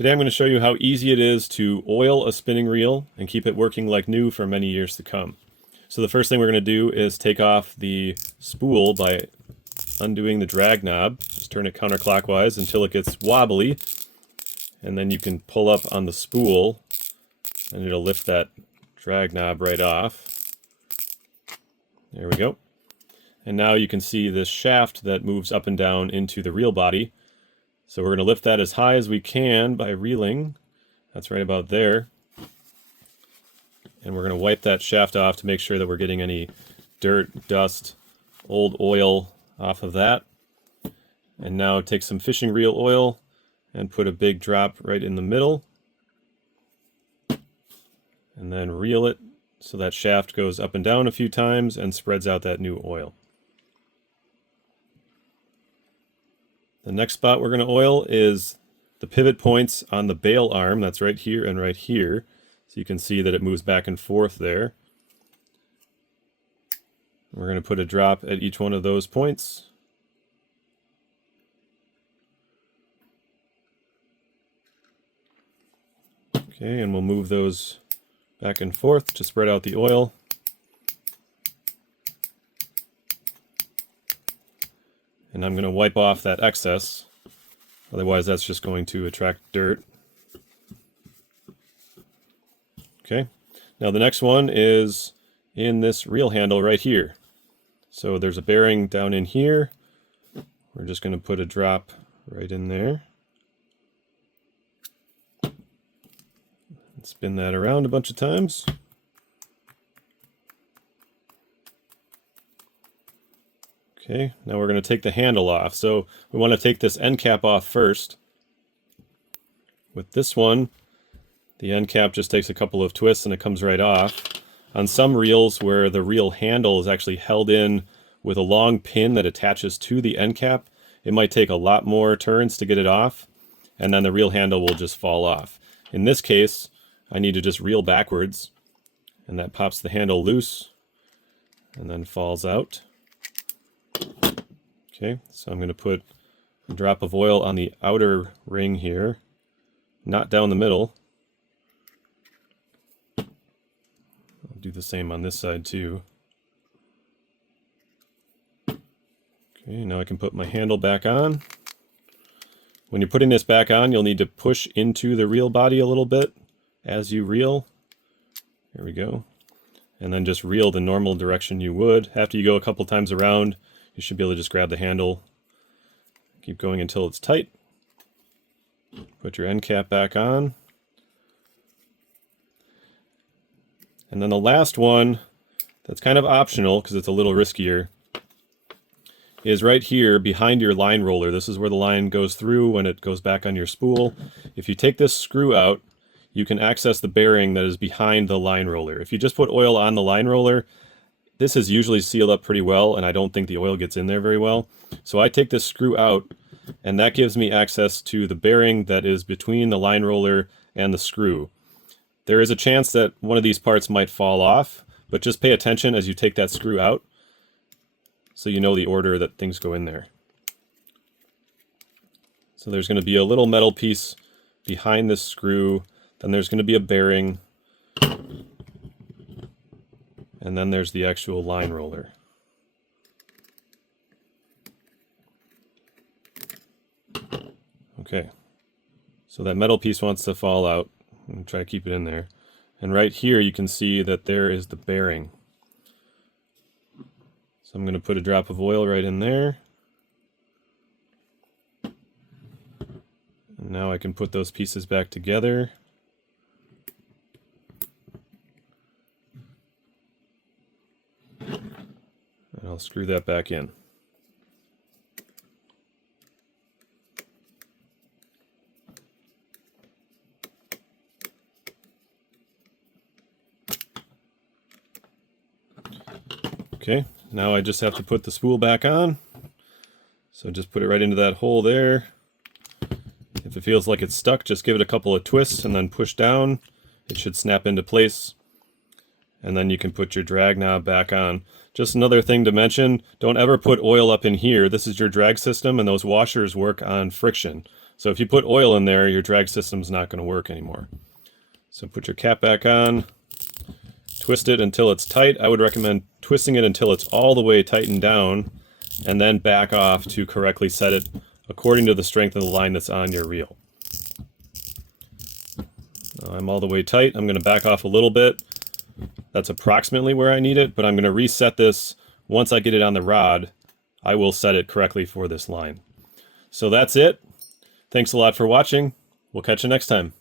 Today I'm going to show you how easy it is to oil a spinning reel and keep it working like new for many years to come. So the first thing we're going to do is take off the spool by undoing the drag knob. Just turn it counterclockwise until it gets wobbly, and then you can pull up on the spool and it'll lift that drag knob right off. There we go. And now you can see this shaft that moves up and down into the reel body. So we're going to lift that as high as we can by reeling. That's right about there. And we're going to wipe that shaft off to make sure that we're getting any dirt, dust, old oil off of that. And now take some fishing reel oil and put a big drop right in the middle. And then reel it so that shaft goes up and down a few times and spreads out that new oil. The next spot we're going to oil is the pivot points on the bail arm. That's right here and right here. So you can see that it moves back and forth there. We're going to put a drop at each one of those points. Okay, and we'll move those back and forth to spread out the oil. And I'm going to wipe off that excess, otherwise that's just going to attract dirt. Okay, now the next one is in this reel handle right here. So there's a bearing down in here. We're just going to put a drop right in there. And spin that around a bunch of times. Okay, now we're going to take the handle off. So we want to take this end cap off first. With this one, the end cap just takes a couple of twists and it comes right off. On some reels where the reel handle is actually held in with a long pin that attaches to the end cap, it might take a lot more turns to get it off, and then the reel handle will just fall off. In this case, I need to just reel backwards, and that pops the handle loose and then falls out. Okay, so I'm going to put a drop of oil on the outer ring here, not down the middle. I'll do the same on this side too. Okay, now I can put my handle back on. When you're putting this back on, you'll need to push into the reel body a little bit as you reel. There we go. And then just reel the normal direction you would. After you go a couple times around, you should be able to just grab the handle, keep going until it's tight. Put your end cap back on. And then the last one, that's kind of optional because it's a little riskier, is right here behind your line roller. This is where the line goes through when it goes back on your spool. If you take this screw out, you can access the bearing that is behind the line roller. If you just put oil on the line roller, this is usually sealed up pretty well, and I don't think the oil gets in there very well. So I take this screw out, and that gives me access to the bearing that is between the line roller and the screw. There is a chance that one of these parts might fall off, but just pay attention as you take that screw out so you know the order that things go in there. So there's going to be a little metal piece behind this screw, then there's going to be a bearing, and then there's the actual line roller. Okay, so that metal piece wants to fall out. I'm going to try to keep it in there. And right here you can see that there is the bearing. So I'm going to put a drop of oil right in there. And now I can put those pieces back together. And I'll screw that back in. Okay, now I just have to put the spool back on. So just put it right into that hole there. If it feels like it's stuck, just give it a couple of twists and then push down. It should snap into place. And then you can put your drag knob back on. Just another thing to mention, don't ever put oil up in here. This is your drag system and those washers work on friction. So if you put oil in there, your drag system's not going to work anymore. So put your cap back on, twist it until it's tight. I would recommend twisting it until it's all the way tightened down, and then back off to correctly set it according to the strength of the line that's on your reel. Now I'm all the way tight. I'm going to back off a little bit. That's approximately where I need it, but I'm going to reset this. Once I get it on the rod, I will set it correctly for this line. So that's it. Thanks a lot for watching. We'll catch you next time.